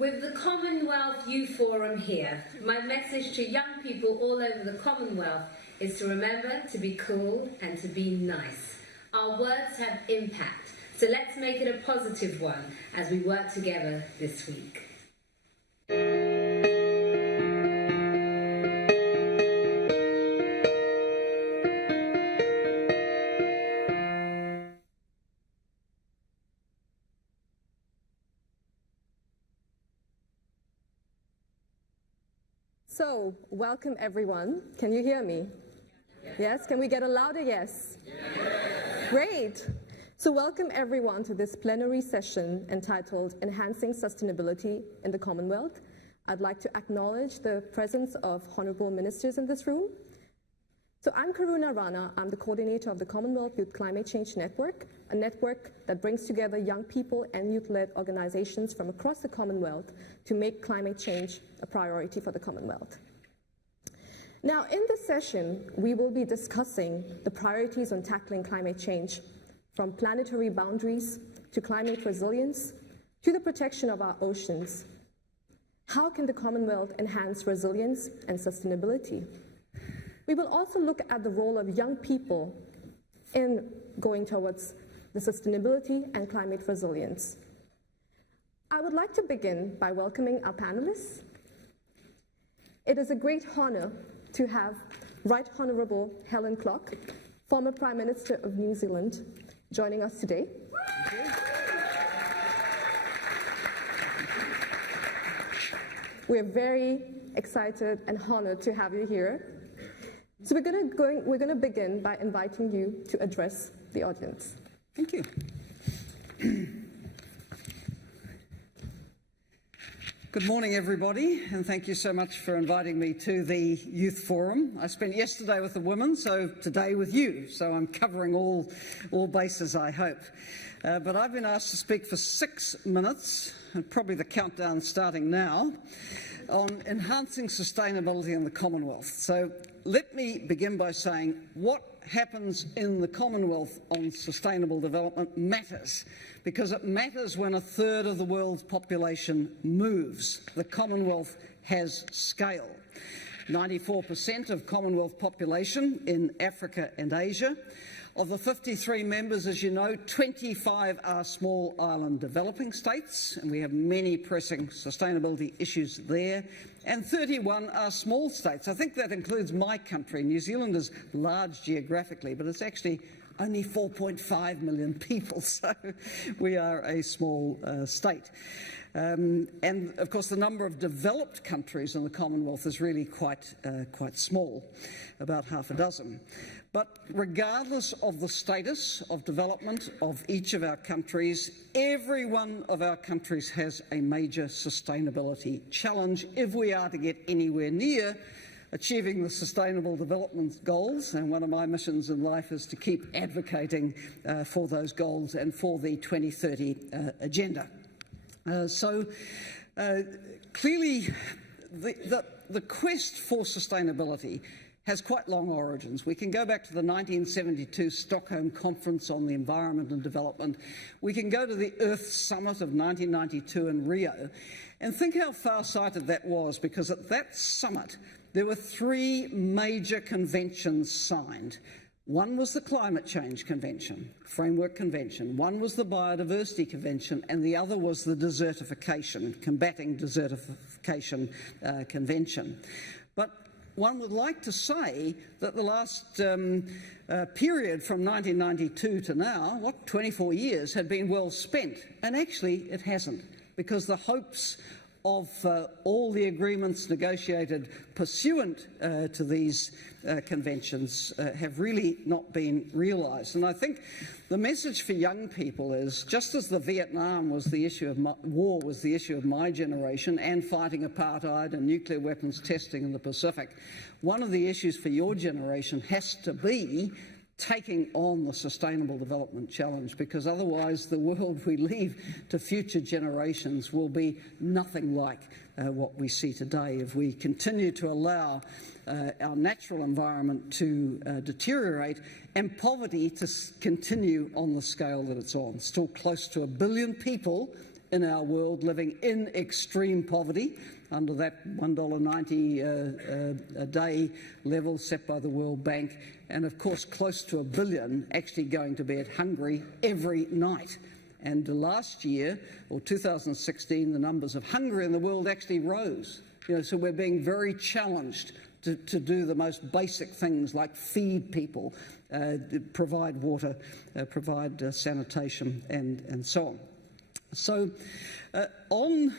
With the Commonwealth Youth Forum here, my message to young people all over the Commonwealth is to remember to be cool and to be nice. Our words have impact, so let's make it a positive one as we work together this week. So, welcome everyone. Can you hear me? Yes? Can we get a louder yes? Great. So welcome everyone to this plenary session entitled Enhancing Sustainability in the Commonwealth. I'd like to acknowledge the presence of honourable ministers in this room. So I'm Karuna Rana. I'm the coordinator of the Commonwealth Youth Climate Change Network, a network that brings together young people and youth-led organisations from across the Commonwealth to make climate change a priority for the Commonwealth. Now, in this session, we will be discussing the priorities on tackling climate change, from planetary boundaries to climate resilience to the protection of our oceans. How can the Commonwealth enhance resilience and sustainability? We will also look at the role of young people in going towards the sustainability and climate resilience. I would like to begin by welcoming our panelists. It is a great honour to have Right Honourable Helen Clark, former Prime Minister of New Zealand, joining us today. We're very excited and honoured to have you here. So we're going to begin by inviting you to address the audience. Thank you. Good morning, everybody, and thank you so much for inviting me to the Youth Forum. I spent yesterday with the women, so today with you, so I'm covering all bases, I hope. But I've been asked to speak for 6 minutes, and probably the countdown starting now, on enhancing sustainability in the Commonwealth. So let me begin by saying what happens in the Commonwealth on sustainable development matters, because it matters when 1/3 of the world's population moves. The Commonwealth has scale. 94% of Commonwealth population in Africa and Asia. Of the 53 members, as you know, 25 are small island developing states, and we have many pressing sustainability issues there, and 31 are small states. I think that includes my country. New Zealand is large geographically, but it's actually only 4.5 million people, so we are a small state. And of course the number of developed countries in the Commonwealth is really quite small, about half a dozen. But regardless of the status of development of each of our countries, every one of our countries has a major sustainability challenge if we are to get anywhere near achieving the Sustainable Development Goals. And one of my missions in life is to keep advocating for those goals and for the 2030 agenda. Clearly, the quest for sustainability has quite long origins. We can go back to the 1972 Stockholm Conference on the Environment and Development. We can go to the Earth Summit of 1992 in Rio and think how far-sighted that was, because at that summit there were 3 major conventions signed. One was the Climate Change Convention, Framework Convention. One was the Biodiversity Convention, and the other was the Desertification, Combating Desertification Convention. But one would like to say that the last period from 1992 to now, 24 years, had been well spent. And actually it hasn't, because the hopes of all the agreements negotiated pursuant to these conventions have really not been realised. And I think the message for young people is, just as the Vietnam was the issue of war was the issue of my generation, and fighting apartheid and nuclear weapons testing in the Pacific, one of the issues for your generation has to be taking on the Sustainable Development Challenge, because otherwise the world we leave to future generations will be nothing like what we see today if we continue to allow our natural environment to deteriorate and poverty to continue on the scale that it's on. Still close to 1 billion people in our world living in extreme poverty, under that $1.90 a day level set by the World Bank, and of course close to 1 billion actually going to bed hungry every night. And last year, or 2016, the numbers of hungry in the world actually rose. So we're being very challenged to do the most basic things like feed people, provide water, provide sanitation, and so on. So on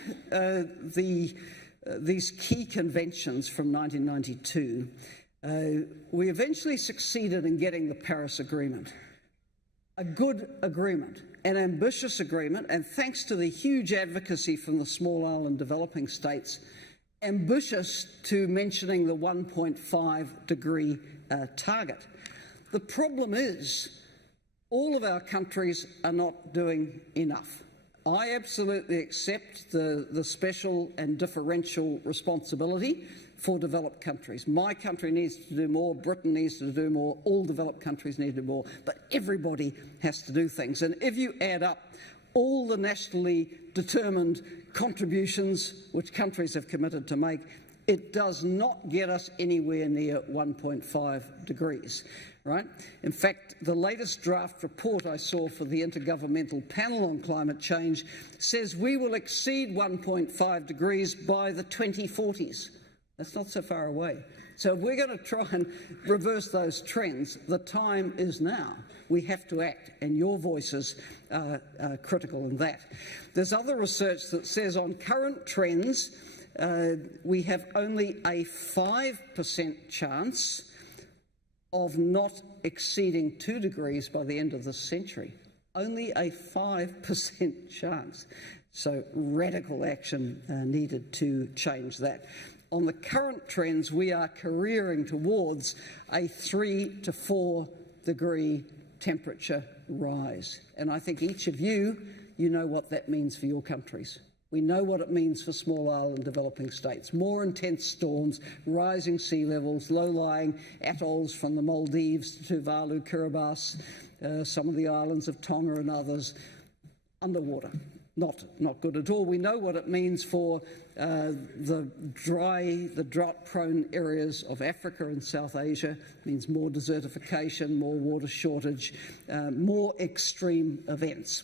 these key conventions from 1992, we eventually succeeded in getting the Paris Agreement. A good agreement, an ambitious agreement, and thanks to the huge advocacy from the small island developing states, ambitious to mentioning the 1.5 degree target. The problem is all of our countries are not doing enough. I absolutely accept the special and differential responsibility for developed countries. My country needs to do more, Britain needs to do more, all developed countries need to do more, but everybody has to do things. And if you add up all the nationally determined contributions which countries have committed to make, it does not get us anywhere near 1.5 degrees. Right? In fact, the latest draft report I saw for the Intergovernmental Panel on Climate Change says we will exceed 1.5 degrees by the 2040s. That's not so far away. So if we're going to try and reverse those trends, the time is now. We have to act, and your voices are critical in that. There's other research that says on current trends, we have only a 5% chance of not exceeding 2 degrees by the end of this century. Only a 5% chance. So radical action needed to change that. On the current trends, we are careering towards a 3 to 4 degree temperature rise. And I think each of you know what that means for your countries. We know what it means for small island developing states. More intense storms, rising sea levels, low-lying atolls from the Maldives to Tuvalu, Kiribati, some of the islands of Tonga and others, underwater. Not good at all. We know what it means for the drought-prone areas of Africa and South Asia. It means more desertification, more water shortage, more extreme events.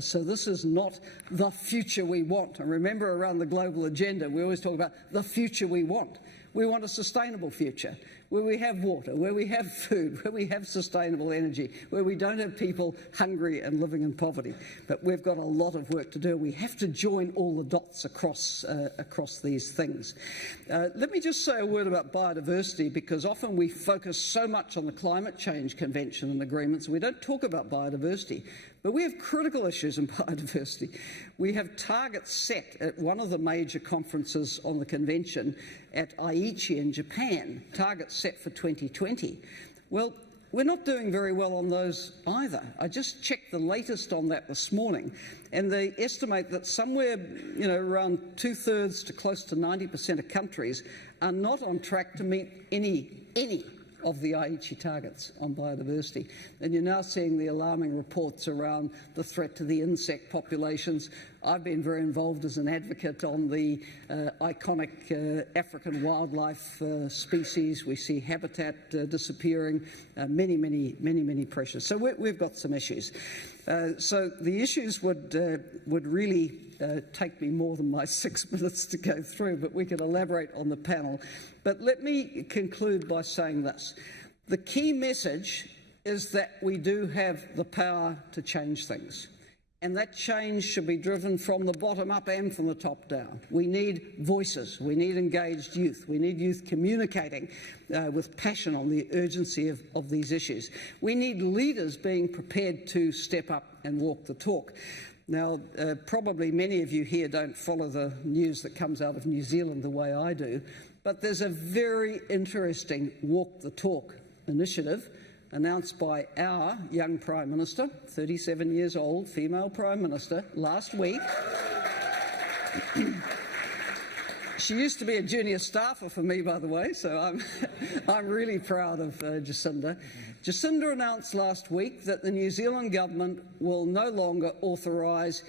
So this is not the future we want. And remember, around the global agenda, we always talk about the future we want. We want a sustainable future where we have water, where we have food, where we have sustainable energy, where we don't have people hungry and living in poverty. But we've got a lot of work to do. We have to join all the dots across these things. Let me just say a word about biodiversity, because often we focus so much on the climate change convention and agreements, we don't talk about biodiversity. But we have critical issues in biodiversity. We have targets set at one of the major conferences on the convention at Aichi in Japan, targets set for 2020. Well, we're not doing very well on those either. I just checked the latest on that this morning, and they estimate that somewhere, around 2/3 to close to 90% of countries are not on track to meet any of the Aichi targets on biodiversity. And you're now seeing the alarming reports around the threat to the insect populations. I've been very involved as an advocate on the iconic African wildlife species. We see habitat disappearing, many pressures. So we've got some issues. So the issues would really take me more than my 6 minutes to go through, but we can elaborate on the panel. But let me conclude by saying this. The key message is that we do have the power to change things. And that change should be driven from the bottom up and from the top down. We need voices. We need engaged youth. We need youth communicating with passion on the urgency of these issues. We need leaders being prepared to step up and walk the talk. Now, probably many of you here don't follow the news that comes out of New Zealand the way I do, but there's a very interesting Walk the Talk initiative announced by our young Prime Minister, 37 years old, female Prime Minister, last week. She used to be a junior staffer for me, by the way, so I'm really proud of Jacinda. Jacinda announced last week that the New Zealand government will no longer authorise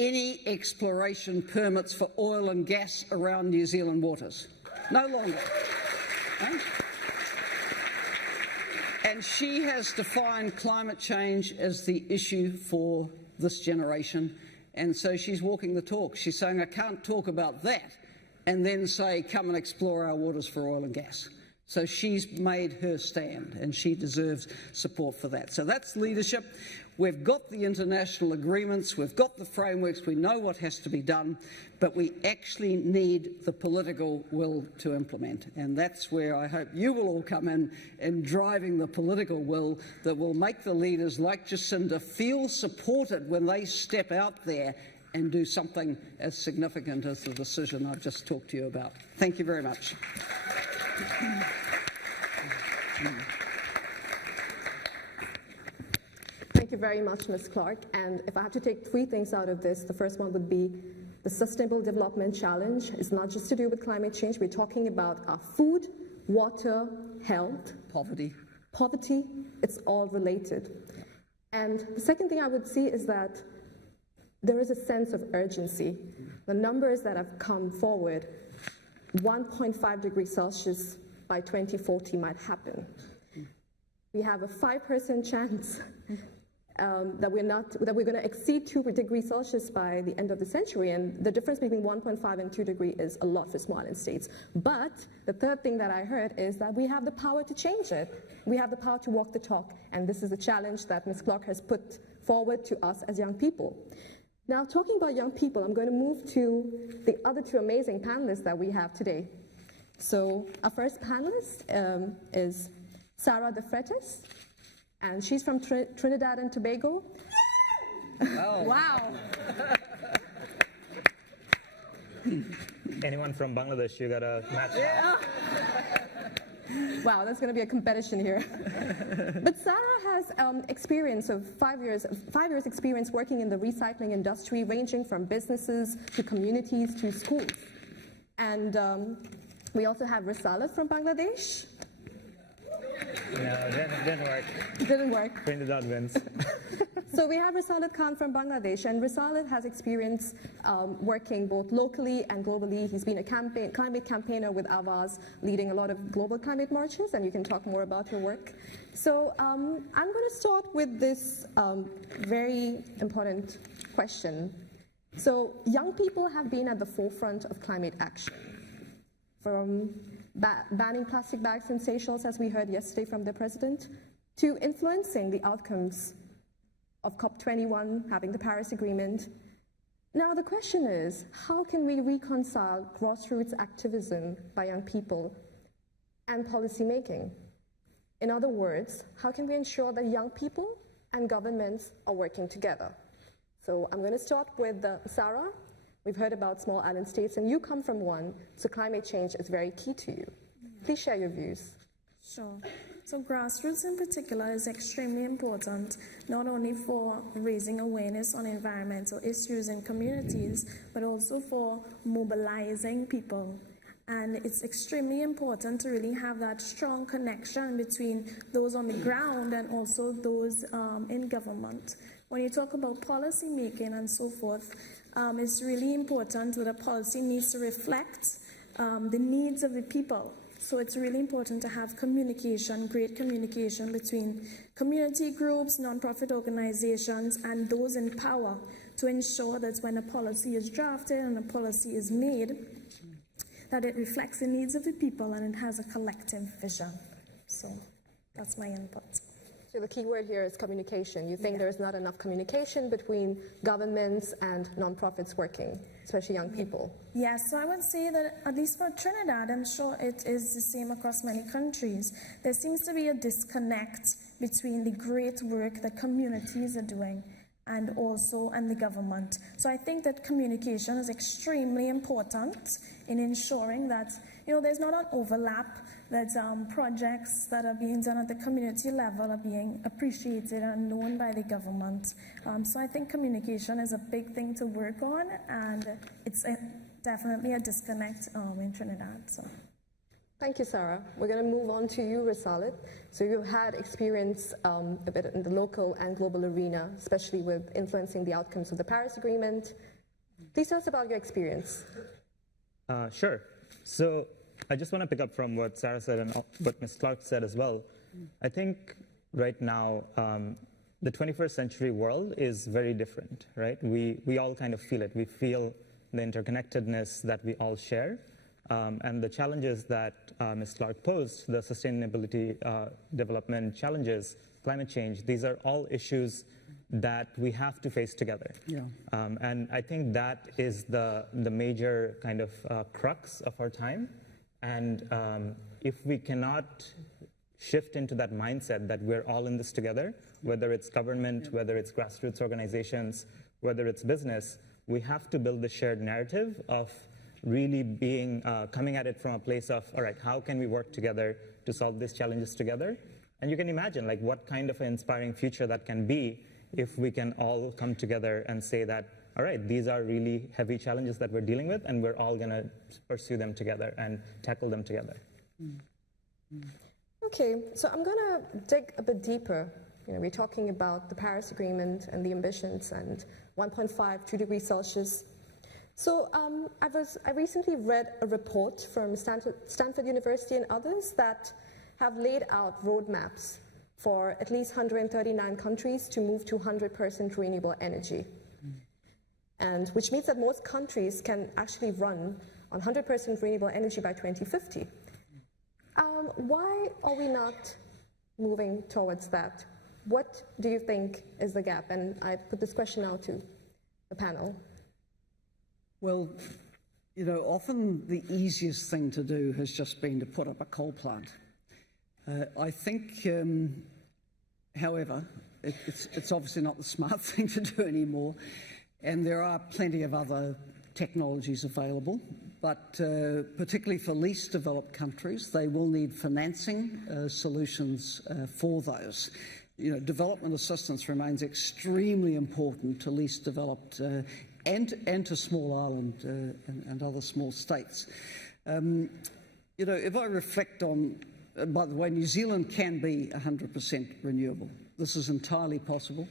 any exploration permits for oil and gas around New Zealand waters. No longer. Right? And she has defined climate change as the issue for this generation, and so she's walking the talk. She's saying, I can't talk about that and then say, come and explore our waters for oil and gas. So she's made her stand, and she deserves support for that. So that's leadership. We've got the international agreements, we've got the frameworks, we know what has to be done, but we actually need the political will to implement. And that's where I hope you will all come in driving the political will that will make the leaders like Jacinda feel supported when they step out there and do something as significant as the decision I've just talked to you about. Thank you very much. Thank you very much, Ms. Clark. And if I have to take 3 things out of this, the first one would be the Sustainable Development Challenge is not just to do with climate change. We're talking about our food, water, health, Poverty. It's all related. And the second thing I would see is that there is a sense of urgency. The numbers that have come forward, 1.5 degrees Celsius by 2040 might happen. We have a 5% chance that we're going to exceed 2 degrees Celsius by the end of the century, and the difference between 1.5 and 2 degrees is a lot for small island states. But the third thing that I heard is that we have the power to change it. We have the power to walk the talk, and this is the challenge that Ms. Clark has put forward to us as young people. Now, talking about young people, I'm going to move to the other 2 amazing panelists that we have today. So our first panelist is Sarah de Freitas, and she's from Trinidad and Tobago. Oh. Wow. Anyone from Bangladesh, you got a match? Yeah. Wow, that's going to be a competition here. But Sarah has experience of 5 years experience working in the recycling industry, ranging from businesses to communities to schools. And we also have Risalat from Bangladesh. No, didn't work. Didn't work. Trinidad wins. So we have Risalat Khan from Bangladesh, and Risalat has experience working both locally and globally. He's been a climate campaigner with Avaz, leading a lot of global climate marches, and you can talk more about your work. So I'm going to start with this very important question. So young people have been at the forefront of climate action, from banning plastic bags in Seychelles, as we heard yesterday from the president, to influencing the outcomes of COP21, having the Paris Agreement. Now the question is, how can we reconcile grassroots activism by young people and policymaking? In other words, how can we ensure that young people and governments are working together? So I'm going to start with Sarah. We've heard about small island states, and you come from one, so climate change is very key to you. Please share your views. Sure. So grassroots in particular is extremely important, not only for raising awareness on environmental issues in communities, but also for mobilizing people. And it's extremely important to really have that strong connection between those on the ground and also those in government. When you talk about policy making and so forth, it's really important that a policy needs to reflect the needs of the people. So it's really important to have communication, great communication between community groups, nonprofit organizations, and those in power to ensure that when a policy is drafted and a policy is made, that it reflects the needs of the people and it has a collective vision. So that's my input. So the key word here is communication. You think there's not enough communication between governments and nonprofits working, especially young people? Yes, so I would say that at least for Trinidad, I'm sure it is the same across many countries, there seems to be a disconnect between the great work that communities are doing and the government. So I think that communication is extremely important in ensuring that, there's not an overlap, that projects that are being done at the community level are being appreciated and known by the government. So I think communication is a big thing to work on, and it's definitely a disconnect in Trinidad. So. Thank you, Sarah. We're going to move on to you, Risalat. So you've had experience a bit in the local and global arena, especially with influencing the outcomes of the Paris Agreement. Please tell us about your experience. Sure. So I just want to pick up from what Sarah said and what Ms. Clark said as well. I think right now, the 21st century world is very different, right? We all kind of feel it. We feel the interconnectedness that we all share. And the challenges that Ms. Clark posed, the sustainability development challenges, climate change, these are all issues that we have to face together. Yeah. And I think that is the major kind of crux of our time. And if we cannot shift into that mindset that we're all in this together, whether it's government, whether it's grassroots organizations, whether it's business, we have to build the shared narrative of really being, coming at it from a place of, all right, how can we work together to solve these challenges together? And you can imagine like what kind of an inspiring future that can be if we can all come together and say that, all right, these are really heavy challenges that we're dealing with, and we're all going to pursue them together and tackle them together. Okay, so I'm going to dig a bit deeper. You know, we're talking about the Paris Agreement and the ambitions and 1.5, 2 degrees Celsius. So I recently read a report from Stanford University and others that have laid out roadmaps for at least 139 countries to move to 100% renewable energy. And which means that most countries can actually run on 100% renewable energy by 2050. Why are we not moving towards that? What do you think is the gap? And I put this question out to the panel. Well, you know, often the easiest thing to do has just been to put up a coal plant. I think, however, it's obviously not the smart thing to do anymore, and there are plenty of other technologies available, but particularly for least developed countries, they will need financing solutions for those. You know, development assistance remains extremely important to least developed and to small island and other small states. You know, if I reflect on, by the way, New Zealand can be 100% renewable. This is entirely possible.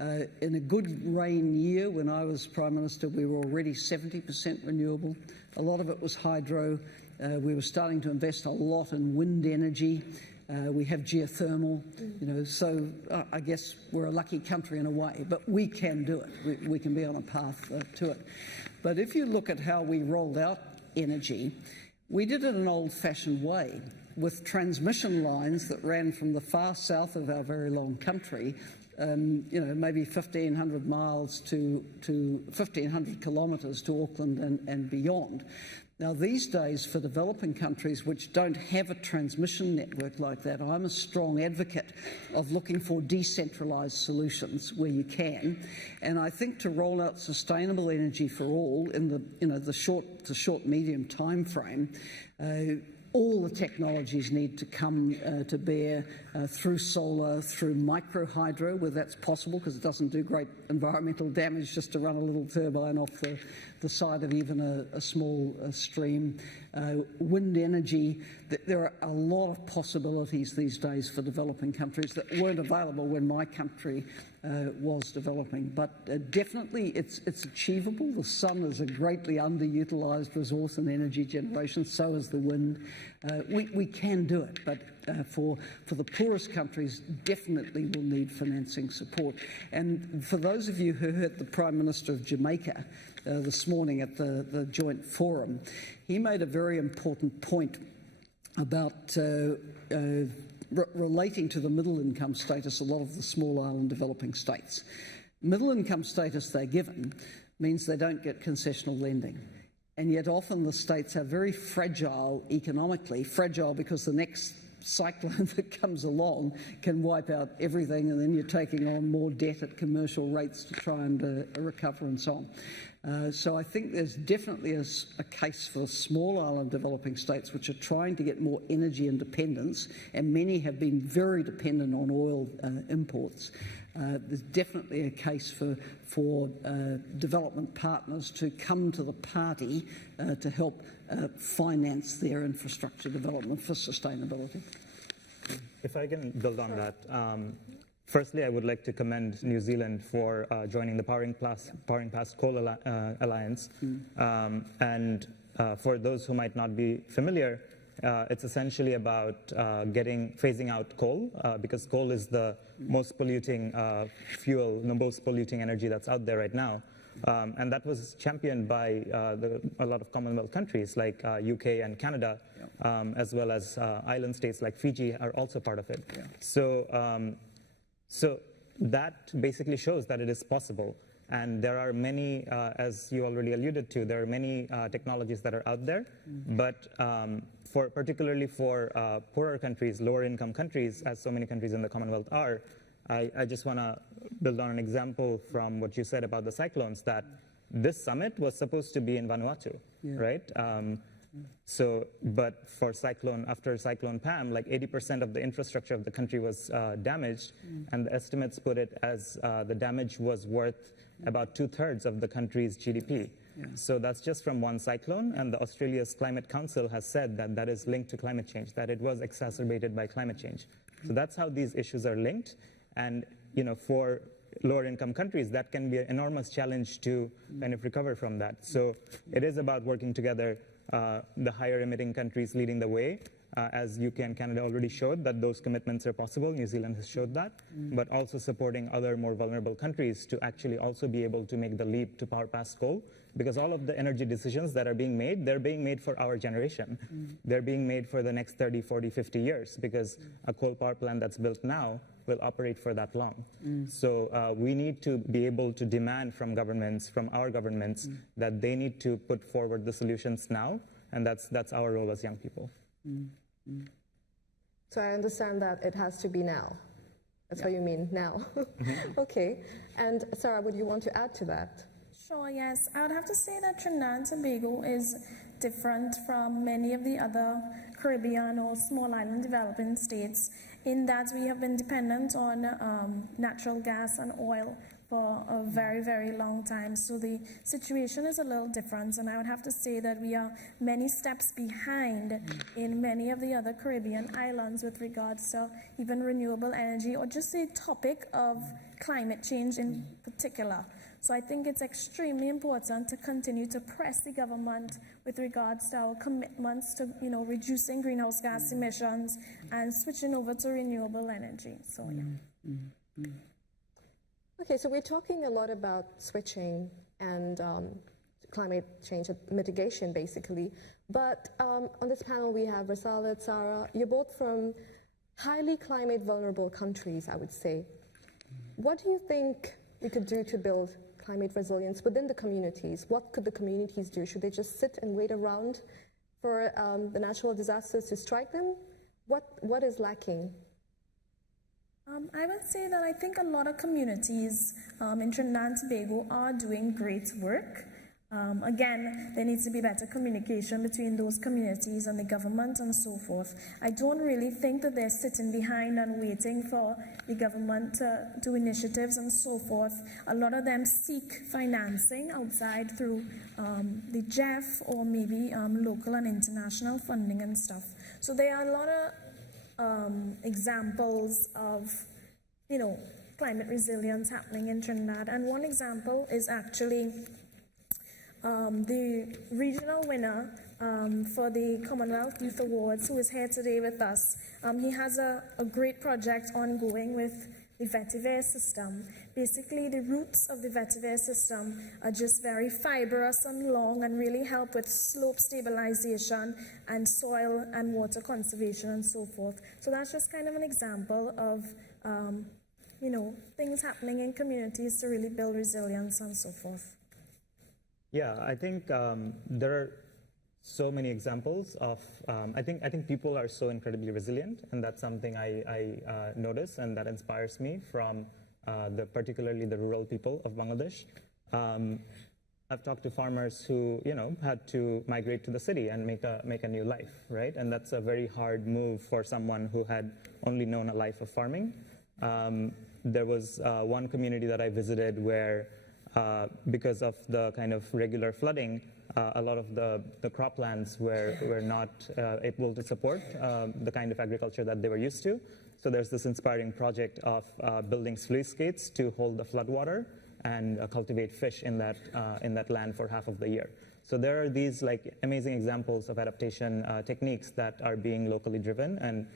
In a good rain year, when I was Prime Minister, we were already 70% renewable. A lot of it was hydro. We were starting to invest a lot in wind energy. We have geothermal, you know, so I guess we're a lucky country in a way, but we can do it. We can be on a path to it. But if you look at how we rolled out energy, we did it an old-fashioned way with transmission lines that ran from the far south of our very long country, you know, maybe 1,500 miles to 1,500 kilometres to Auckland and beyond. Now, these days, for developing countries which don't have a transmission network like that, I'm a strong advocate of looking for decentralised solutions where you can. And I think to roll out sustainable energy for all in the, you know, the short to medium time frame, all the technologies need to come to bear through solar, through micro hydro, where that's possible, because it doesn't do great environmental damage just to run a little turbine off the side of even a small stream. Wind energy. There are a lot of possibilities these days for developing countries that weren't available when my country was developing. But definitely it's achievable. The sun is a greatly underutilised resource in energy generation, so is the wind. We can do it, but for the poorest countries, definitely will need financing support. And for those of you who heard the Prime Minister of Jamaica this morning at the joint forum, he made a very important point about relating to the middle income status of a lot of the small island developing states. Middle income status they're given means they don't get concessional lending. And yet often the states are very fragile economically, fragile because the next cyclone that comes along can wipe out everything, and then you're taking on more debt at commercial rates to try and recover and so on. So I think there's definitely a case for small island developing states which are trying to get more energy independence, and many have been very dependent on oil imports. there's definitely a case for development partners to come to the party to help finance their infrastructure development for sustainability. If I can build on that, firstly, I would like to commend New Zealand for joining the Powering Past Coal Alliance. And for those who might not be familiar, it's essentially about phasing out coal, because coal is the most polluting fuel, the most polluting energy that's out there right now. And that was championed by a lot of Commonwealth countries like UK and Canada, as well as island states like Fiji are also part of it. So that basically shows that it is possible. And there are many, as you already alluded to, there are many technologies that are out there. But particularly for poorer countries, lower income countries, as so many countries in the Commonwealth are, I just want to build on an example from what you said about the cyclones, that this summit was supposed to be in Vanuatu, right? But after Cyclone Pam, like 80% of the infrastructure of the country was damaged, and the estimates put it as the damage was worth about 2/3 of the country's GDP. So that's just from one cyclone, and the Australia's Climate Council has said that that is linked to climate change, that it was exacerbated by climate change. So that's how these issues are linked. And for lower income countries, that can be an enormous challenge to kind of recover from that. So it is about working together, the higher emitting countries leading the way, as UK and Canada already showed that those commitments are possible. New Zealand has showed that, but also supporting other more vulnerable countries to actually also be able to make the leap to power past coal, because all of the energy decisions that are being made, they're being made for our generation. They're being made for the next 30, 40, 50 years, because a coal power plant that's built now will operate for that long. So we need to be able to demand from governments, from our governments, that they need to put forward the solutions now, and that's our role as young people. So I understand that it has to be now. That's what you mean, now. Okay. And Sarah, would you want to add to that? Sure, yes. I would have to say that Trinidad and Tobago is different from many of the other Caribbean or small island developing states in that we have been dependent on natural gas and oil for a very, very long time. So the situation is a little different, and I would have to say that we are many steps behind in many of the other Caribbean islands with regards to even renewable energy or just the topic of climate change in particular. So I think it's extremely important to continue to press the government with regards to our commitments to, reducing greenhouse gas emissions and switching over to renewable energy. So, yeah. Okay, so we're talking a lot about switching and climate change mitigation, basically. But on this panel, we have Risalat, Sarah. You're both from highly climate vulnerable countries, I would say. What do you think we could do to build climate resilience within the communities? What could the communities do? Should they just sit and wait around for the natural disasters to strike them? What is lacking? I would say that I think a lot of communities in Trinidad and Tobago are doing great work. Again, there needs to be better communication between those communities and the government and so forth. I don't really think that they're sitting behind and waiting for the government to do initiatives and so forth. A lot of them seek financing outside through the GEF or maybe local and international funding and stuff. So there are a lot of examples of, climate resilience happening in Trinidad. And one example is actually the regional winner for the Commonwealth Youth Awards, who is here today with us. He has a great project ongoing with the vetiver system. Basically, the roots of the vetiver system are just very fibrous and long and really help with slope stabilization and soil and water conservation and so forth. So that's just kind of an example of, things happening in communities to really build resilience and so forth. Yeah, I think there are so many examples of, I think people are so incredibly resilient, and that's something I notice and that inspires me from particularly the rural people of Bangladesh. I've talked to farmers who, had to migrate to the city and make a new life, right? And that's a very hard move for someone who had only known a life of farming. there was one community that I visited where, because of the kind of regular flooding, a lot of the croplands were not able to support the kind of agriculture that they were used to. So there's this inspiring project of building sluice gates to hold the floodwater and cultivate fish in that land for half of the year. So there are these like amazing examples of adaptation techniques that are being locally driven and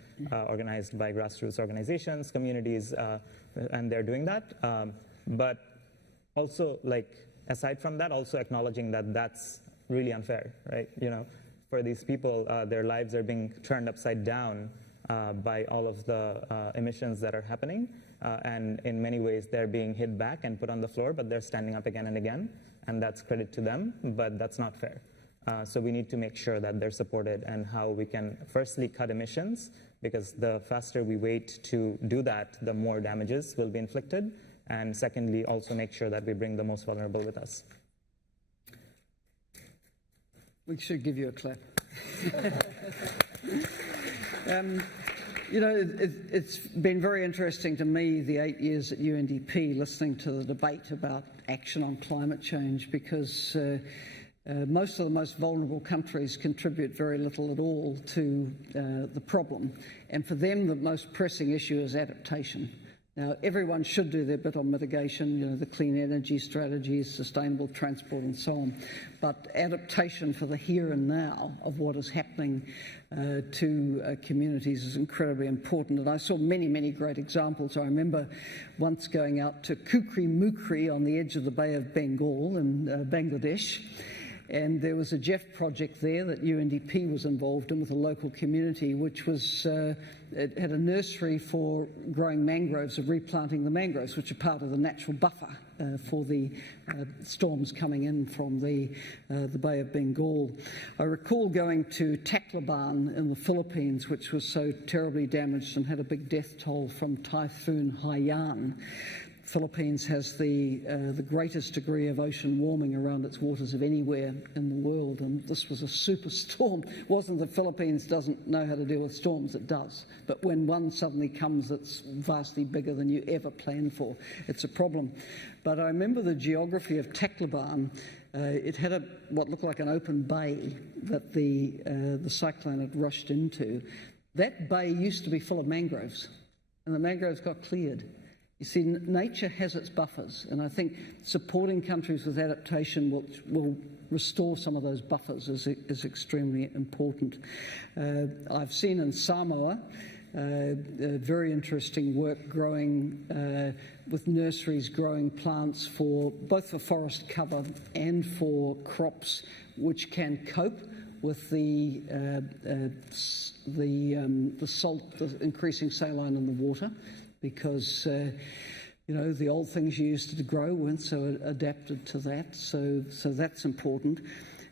organized by grassroots organizations, communities, and they're doing that. But also, like, aside from that, also acknowledging that that's really unfair, right? You know, for these people, their lives are being turned upside down by all of the emissions that are happening. And in many ways, they're being hit back and put on the floor, but they're standing up again and again. And that's credit to them, but that's not fair. So we need to make sure that they're supported, and how we can firstly cut emissions, because the faster we wait to do that, the more damages will be inflicted. And secondly, also make sure that we bring the most vulnerable with us. We should give you a clap. You know, it's been very interesting to me, the 8 years at UNDP, listening to the debate about action on climate change, because most of the most vulnerable countries contribute very little at all to the problem. And for them, the most pressing issue is adaptation. Now, everyone should do their bit on mitigation, you know, the clean energy strategies, sustainable transport and so on. But adaptation for the here and now of what is happening to communities is incredibly important. And I saw many, many great examples. I remember once going out to Kukri Mukri on the edge of the Bay of Bengal in Bangladesh. And there was a GEF project there that UNDP was involved in with a local community, which was, it had a nursery for growing mangroves, of replanting the mangroves, which are part of the natural buffer for the storms coming in from the Bay of Bengal. I recall going to Tacloban in the Philippines, which was so terribly damaged and had a big death toll from Typhoon Haiyan. Philippines has the greatest degree of ocean warming around its waters of anywhere in the world, and this was a superstorm. It wasn't the Philippines doesn't know how to deal with storms, it does. But when one suddenly comes that's vastly bigger than you ever planned for, it's a problem. But I remember the geography of Tacloban. It had what looked like an open bay that the cyclone had rushed into. That bay used to be full of mangroves, and the mangroves got cleared. You see, nature has its buffers, and I think supporting countries with adaptation will restore some of those buffers is extremely important. I've seen in Samoa very interesting work growing with nurseries growing plants for both for forest cover and for crops which can cope with the salt, the increasing saline in the water. Because, you know, the old things you used to grow weren't so adapted to that, so that's important.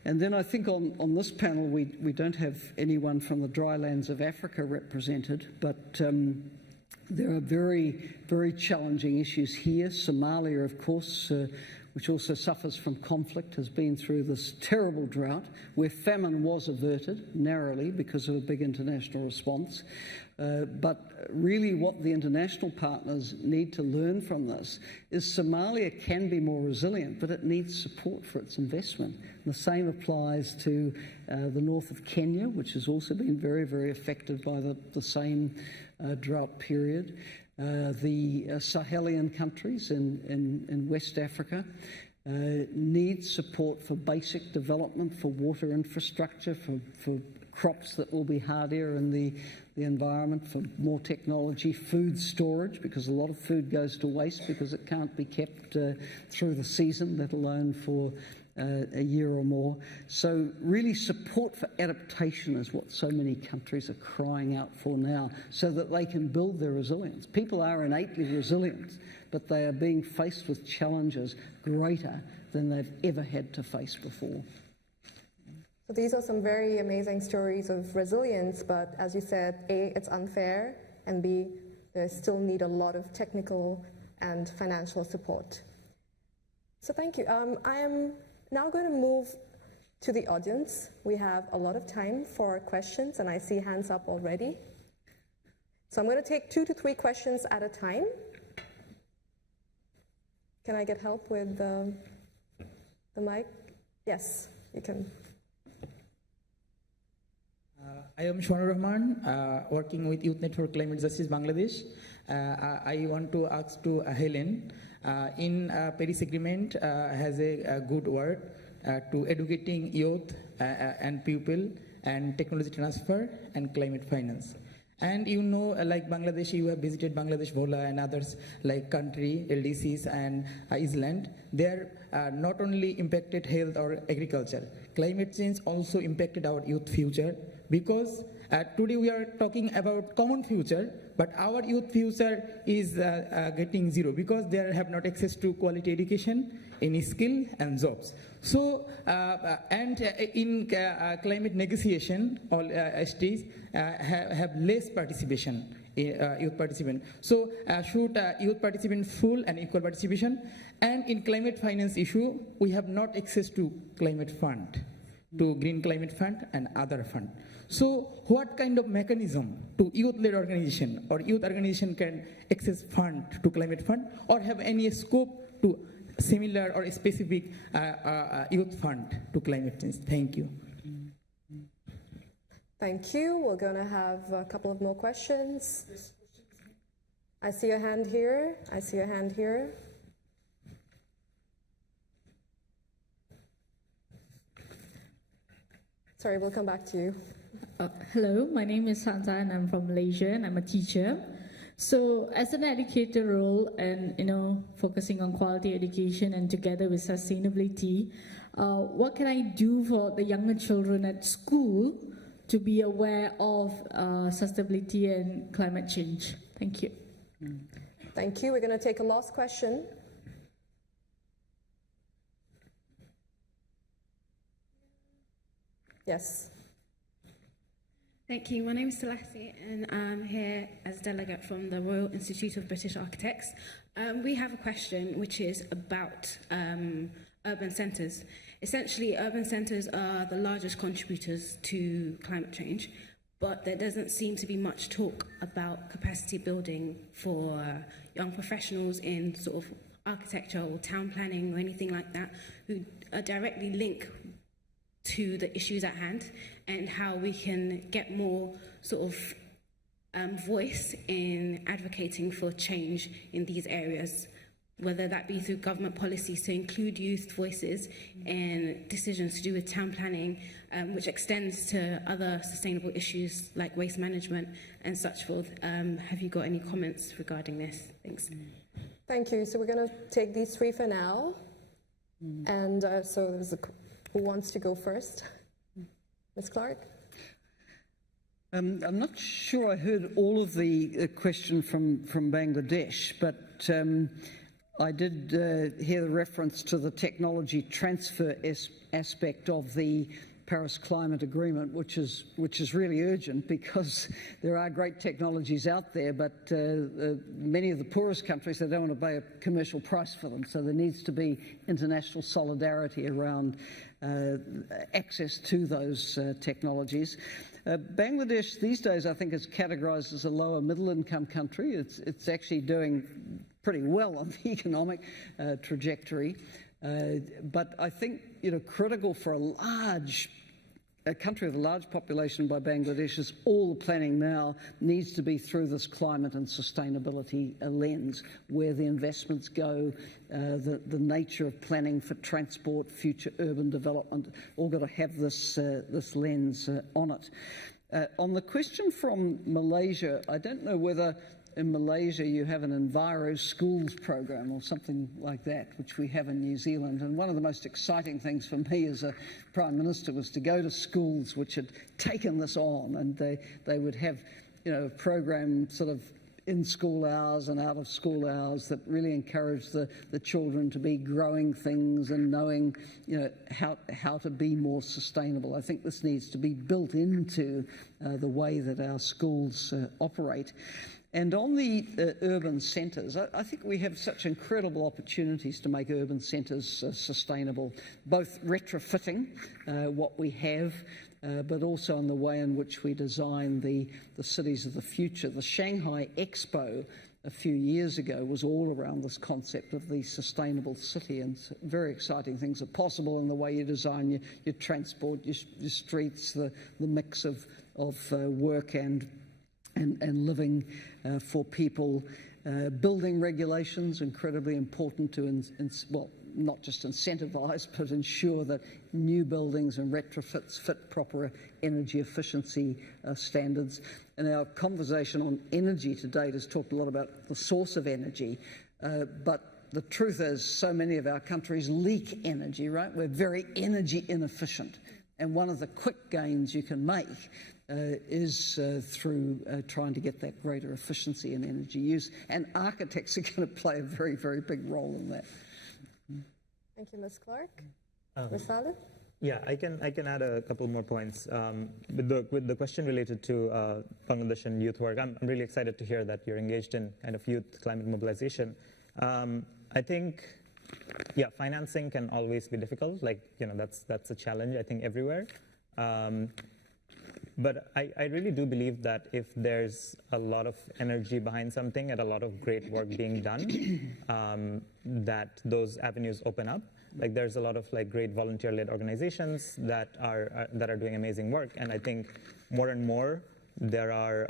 And then I think on this panel we don't have anyone from the dry lands of Africa represented, but there are very, very challenging issues here. Somalia, of course, which also suffers from conflict, has been through this terrible drought where famine was averted narrowly because of a big international response. But really what the international partners need to learn from this is Somalia can be more resilient, but it needs support for its investment. And the same applies to the north of Kenya, which has also been very, very affected by the same drought period. The Sahelian countries in West Africa need support for basic development, for water infrastructure, for crops that will be hardier in the environment, for more technology, food storage, because a lot of food goes to waste because it can't be kept through the season, let alone for a year or more. So really support for adaptation is what so many countries are crying out for now, so that they can build their resilience. People are innately resilient, but they are being faced with challenges greater than they've ever had to face before. So these are some very amazing stories of resilience, but as you said, A, it's unfair, and B, they still need a lot of technical and financial support. So thank you. I am now going to move to the audience. We have a lot of time for questions, and I see hands up already. So I'm going to take 2 to 3 questions at a time. Can I get help with the mic? Yes, you can. I am Shwanur Rahman, working with Youth Network Climate Justice Bangladesh. I want to ask to Helen, in Paris Agreement has a good word to educating youth and people and technology transfer and climate finance. And you know, like Bangladesh, you have visited Bangladesh, Vola and others like country, LDCs and Island. They're not only impacted health or agriculture. Climate change also impacted our youth future, because today we are talking about common future, but our youth future is getting zero because they have not access to quality education, any skill and jobs. So, and in climate negotiation, all STs have less participation, youth participation. So, should youth participate full and equal participation? And in climate finance issue, we have not access to climate fund, to green climate fund and other fund. So, what kind of mechanism to youth-led organization or youth organization can access fund to climate fund, or have any scope to similar or specific youth fund to climate change? Thank you. Thank you. We're going to have a couple of more questions. I see a hand here. I see a hand here. Sorry, we'll come back to you. Hello, my name is Santa and I'm from Malaysia and I'm a teacher. So as an educator role and, focusing on quality education and together with sustainability, what can I do for the younger children at school to be aware of sustainability and climate change? Thank you. Thank you. We're going to take a last question. Yes. Thank you. My name is Celeste and I'm here as a delegate from the Royal Institute of British Architects. We have a question which is about urban centres. Essentially, urban centres are the largest contributors to climate change, but there doesn't seem to be much talk about capacity building for young professionals in sort of architecture or town planning or anything like that, who are directly linked to the issues at hand, and how we can get more sort of voice in advocating for change in these areas, whether that be through government policies to include youth voices in decisions to do with town planning, which extends to other sustainable issues like waste management and such forth. Have you got any comments regarding this? Thanks. Thank you. So we're going to take these three for now. And so there's who wants to go first? Ms. Clark? I'm not sure I heard all of the question from Bangladesh, but I did hear the reference to the technology transfer aspect of the Paris Climate Agreement, which is really urgent, because there are great technologies out there, but many of the poorest countries, they don't want to pay a commercial price for them. So there needs to be international solidarity around access to those technologies. Bangladesh these days, I think, is categorised as a lower middle income country. It's actually doing pretty well on the economic trajectory. But I think, critical for a country with a large population by Bangladesh is all the planning now needs to be through this climate and sustainability lens, where the investments go, the nature of planning for transport, future urban development, all got to have this lens on it. On the question from Malaysia, I don't know whether in Malaysia you have an Enviro Schools program or something like that, which we have in New Zealand. And one of the most exciting things for me as a Prime Minister was to go to schools which had taken this on, and they would have, a program sort of in school hours and out of school hours that really encouraged the children to be growing things and knowing, how to be more sustainable. I think this needs to be built into the way that our schools operate. And on the urban centres, I think we have such incredible opportunities to make urban centres sustainable, both retrofitting what we have, but also in the way in which we design the cities of the future. The Shanghai Expo a few years ago was all around this concept of the sustainable city, and very exciting things are possible in the way you design your transport, your streets, the mix of work and living for people. Building regulations, incredibly important to, well, not just incentivise, but ensure that new buildings and retrofits fit proper energy efficiency standards. And our conversation on energy to date has talked a lot about the source of energy, but the truth is so many of our countries leak energy, right? We're very energy inefficient. And one of the quick gains you can make is through trying to get that greater efficiency in energy use. And architects are going to play a very, very big role in that. Thank you, Ms. Clark. Risalat? Yeah, I can add a couple more points. With the question related to Bangladesh and youth work, I'm really excited to hear that you're engaged in kind of youth climate mobilization. I think, yeah, financing can always be difficult. Like, you know, that's a challenge, I think, everywhere. But I really do believe that if there's a lot of energy behind something and a lot of great work being done, that those avenues open up. Like, there's a lot of like great volunteer-led organizations that are doing amazing work, and I think more and more there are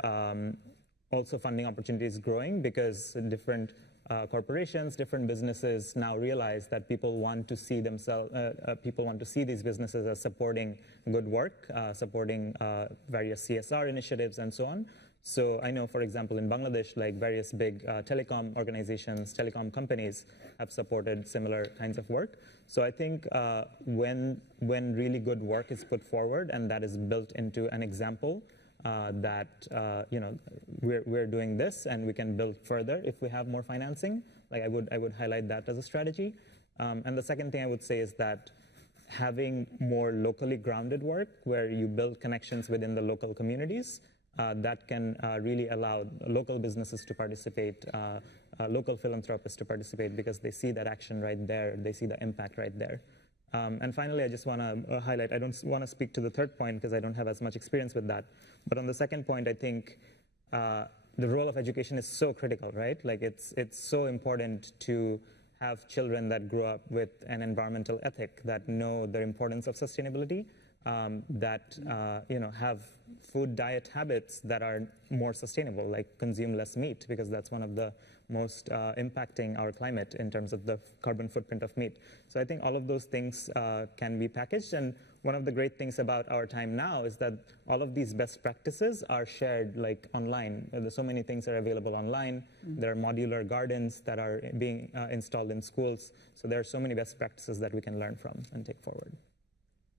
also funding opportunities growing because different corporations, different businesses now realize that people want to see these businesses as supporting good work, supporting various CSR initiatives and so on. So I know, for example, in Bangladesh, like various big telecom organizations, telecom companies have supported similar kinds of work. So I think when really good work is put forward and that is built into an example, that you know, we're doing this and we can build further if we have more financing. Like, I would highlight that as a strategy. And the second thing I would say is that having more locally grounded work where you build connections within the local communities, that can really allow local businesses to participate, local philanthropists to participate, because they see that action right there, they see the impact right there. And finally, I just want to highlight, I don't want to speak to the third point because I don't have as much experience with that. But on the second point, I think the role of education is so critical, right? Like, it's so important to have children that grow up with an environmental ethic, that know the importance of sustainability, that you know, have food diet habits that are more sustainable, like consume less meat, because that's one of the most impacting our climate in terms of the carbon footprint of meat. So I think all of those things can be packaged, and one of the great things about our time now is that all of these best practices are shared like online. There's so many things are available online. There are modular gardens that are being installed in schools. So there are so many best practices that we can learn from and take forward.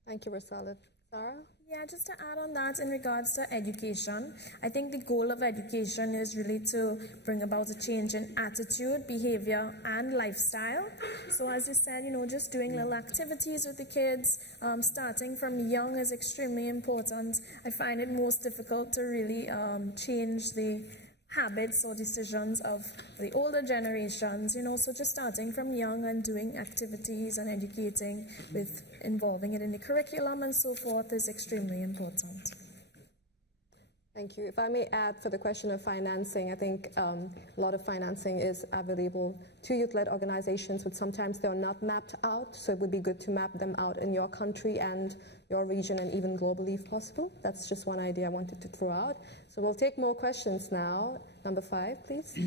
Thank you, Risalat. Sarah? Yeah, just to add on that in regards to education, I think the goal of education is really to bring about a change in attitude, behavior, and lifestyle. So as you said, you know, just doing little activities with the kids, starting from young is extremely important. I find it most difficult to really change the habits or decisions of the older generations, you know, so just starting from young and doing activities and educating with involving it in the curriculum and so forth is extremely important. Thank you. If I may add for the question of financing, I think a lot of financing is available to youth-led organizations, but sometimes they're not mapped out, so it would be good to map them out in your country and your region and even globally if possible. That's just one idea I wanted to throw out. So we'll take more questions now. Number 5, please.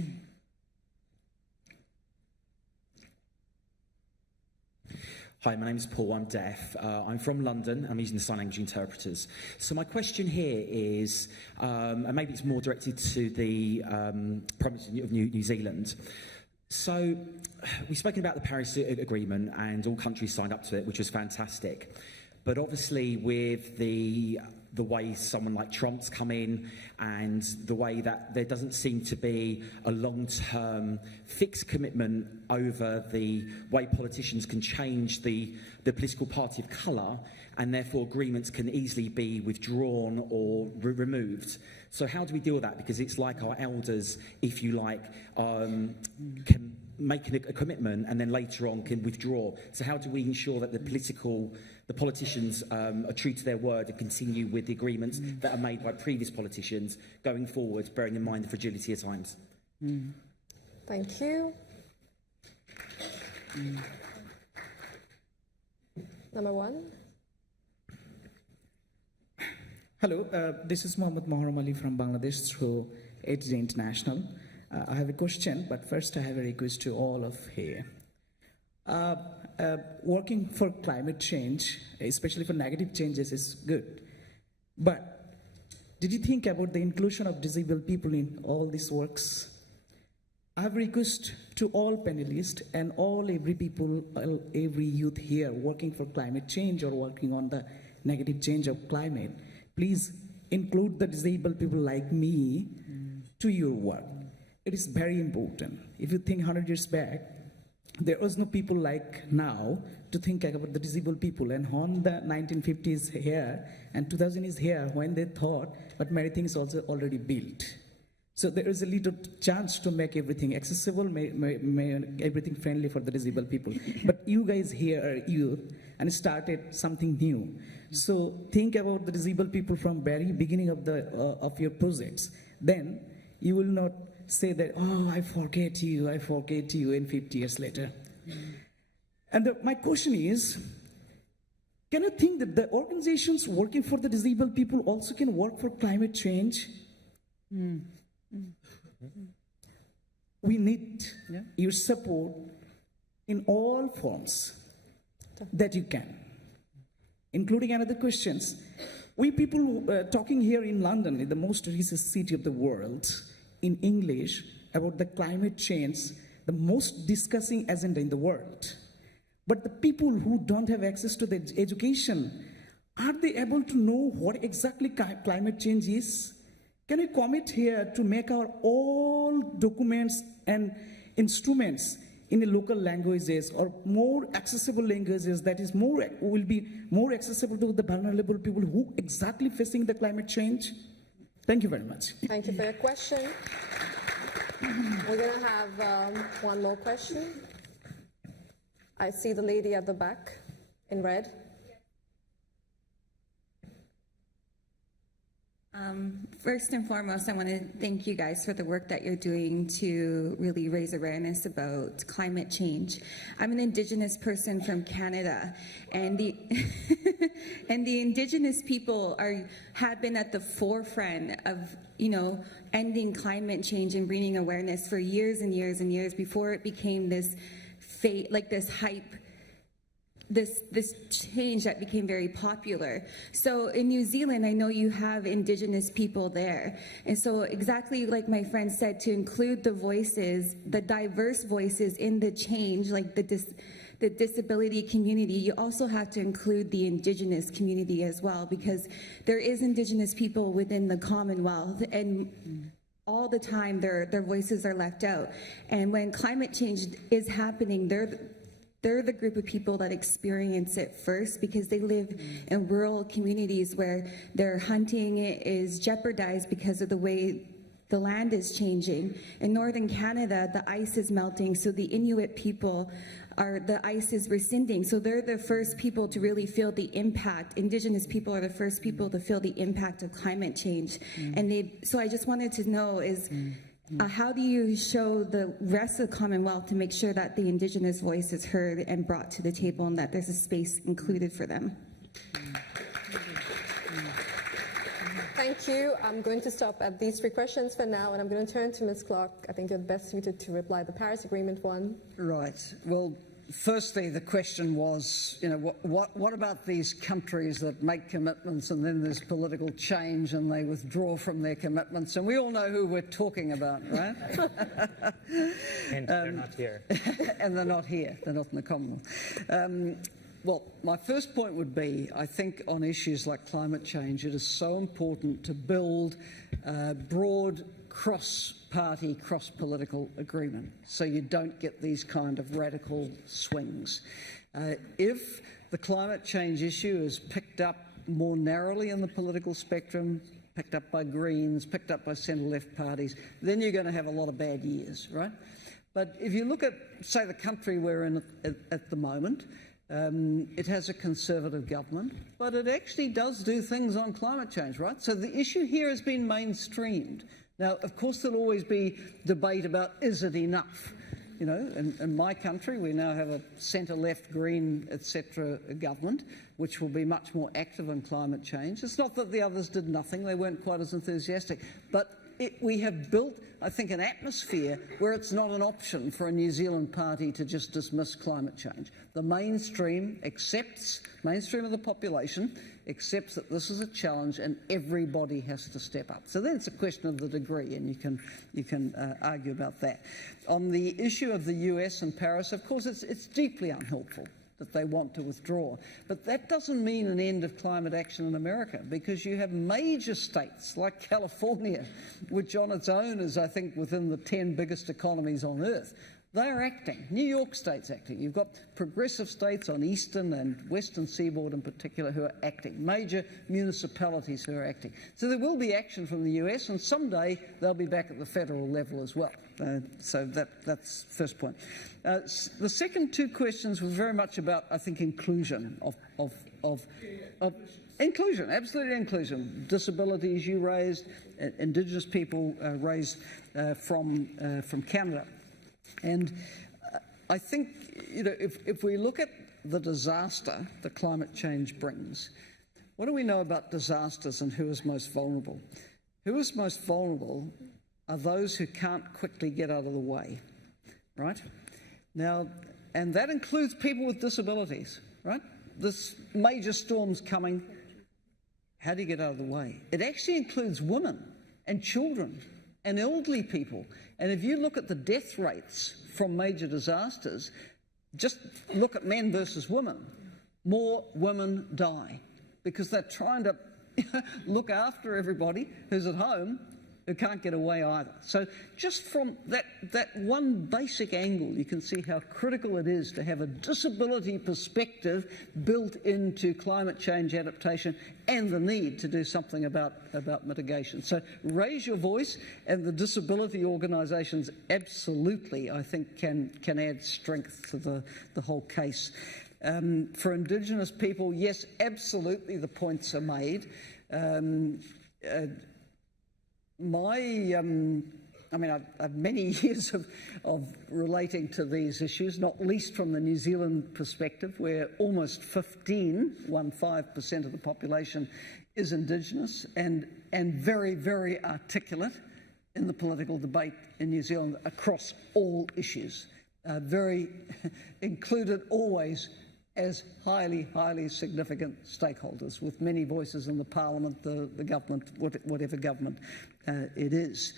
Hi, my name is Paul, I'm deaf. I'm from London, I'm using the sign language interpreters. So my question here is, and maybe it's more directed to the Prime Minister of New Zealand. So we've spoken about the Paris Agreement and all countries signed up to it, which was fantastic. But obviously with the way someone like Trump's come in and the way that there doesn't seem to be a long-term fixed commitment over the way politicians can change the political party of colour, and therefore agreements can easily be withdrawn or removed. So how do we deal with that? Because it's like our elders, if you like, can make a commitment and then later on can withdraw. So how do we ensure that the politicians are true to their word and continue with the agreements that are made by previous politicians going forward, bearing in mind the fragility of times? Thank you. Number 1. Hello, this is Mohammed Mohram Ali from Bangladesh through HG International. I have a question, but first I have a request to all of here. Working for climate change, especially for negative changes, is good. But did you think about the inclusion of disabled people in all these works? I have a request to all panelists and every people, every youth here working for climate change or working on the negative change of climate. Please include the disabled people like me to your work. It is very important. If you think 100 years back, there was no people like now to think about the disabled people. And on the 1950s here and 2000 is here when they thought, but many things also already built. So there is a little chance to make everything accessible, make everything friendly for the disabled people. But you guys here are youth and started something new. So think about the disabled people from very beginning of your projects. Then you will not say that, oh, I forget you in 50 years later. And my question is, can you think that the organizations working for the disabled people also can work for climate change? We need your support in all forms that you can, including another questions. We people talking here in London, in the most richest city of the world, in English about the climate change, the most discussing agenda in the world. But the people who don't have access to the education, are they able to know what exactly climate change is? Can we commit here to make our all documents and instruments in the local languages or more accessible languages that is will be more accessible to the vulnerable people who exactly facing the climate change? Thank you very much. Thank you for your question. We're going to have one more question. I see the lady at the back in red. First and foremost, I want to thank you guys for the work that you're doing to really raise awareness about climate change. I'm an Indigenous person from Canada, and the Indigenous people have been at the forefront of, ending climate change and bringing awareness for years and years and years before it became this this hype. This change that became very popular. So in New Zealand, I know you have Indigenous people there. And so exactly like my friend said, to include the voices, the diverse voices in the change, like the disability community, you also have to include the Indigenous community as well, because there is Indigenous people within the Commonwealth, and all the time their voices are left out. And when climate change is happening, they're the group of people that experience it first, because they live in rural communities where their hunting is jeopardized because of the way the land is changing. In northern Canada, the ice is melting, so the Inuit people the ice is rescinding. So they're the first people to really feel the impact. Indigenous people are the first people to feel the impact of climate change. And so I just wanted to know is, how do you show the rest of the Commonwealth to make sure that the Indigenous voice is heard and brought to the table and that there's a space included for them? Thank you. I'm going to stop at these 3 questions for now, and I'm going to turn to Ms. Clark. I think you're best suited to reply the Paris Agreement one. Right. Well, firstly, the question was, what about these countries that make commitments and then there's political change and they withdraw from their commitments? And we all know who we're talking about, right? And they're not here. And they're not here. They're not in the Commonwealth. Well, my first point would be, I think on issues like climate change, it is so important to build broad cross-party, cross-political agreement so you don't get these kind of radical swings. If the climate change issue is picked up more narrowly in the political spectrum, picked up by Greens, picked up by centre-left parties, then you're going to have a lot of bad years, right? But if you look at, say, the country we're in at the moment, it has a Conservative government, but it actually does do things on climate change, right? So the issue here has been mainstreamed. Now, of course, there'll always be debate about is it enough? You know, in my country, we now have a centre-left, Green, etc. government, which will be much more active in climate change. It's not that the others did nothing; they weren't quite as enthusiastic, but we have built, I think, an atmosphere where it's not an option for a New Zealand party to just dismiss climate change. The mainstream of the population accepts that this is a challenge and everybody has to step up. So then it's a question of the degree, and you can argue about that. On the issue of the US and Paris, of course, it's deeply unhelpful that they want to withdraw. But that doesn't mean an end of climate action in America, because you have major states like California, which on its own is, I think, within the 10 biggest economies on Earth. They're acting. New York State's acting. You've got progressive states on eastern and western seaboard in particular who are acting. Major municipalities who are acting. So there will be action from the US, and someday they'll be back at the federal level as well. So that's the first point. The second two questions were very much about, I think, inclusion of inclusion, absolutely inclusion. Disabilities you raised, Indigenous people raised from Canada. And I think, you know, if we look at the disaster that climate change brings, what do we know about disasters and who is most vulnerable? Who is most vulnerable are those who can't quickly get out of the way, right? Now, and that includes people with disabilities, right? This major storm's coming. How do you get out of the way? It actually includes women and children and elderly people. And if you look at the death rates from major disasters, just look at men versus women. More women die because they're trying to look after everybody who's at home who can't get away either. So just from that one basic angle, you can see how critical it is to have a disability perspective built into climate change adaptation and the need to do something about mitigation. So raise your voice, and the disability organisations absolutely, I think, can add strength to the whole case. For Indigenous people, yes, absolutely the points are made. I've many years of relating to these issues, not least from the New Zealand perspective, where almost 15% of the population is Indigenous and very, very articulate in the political debate in New Zealand across all issues. Very included always as highly, highly significant stakeholders with many voices in the Parliament, the government, whatever government it is.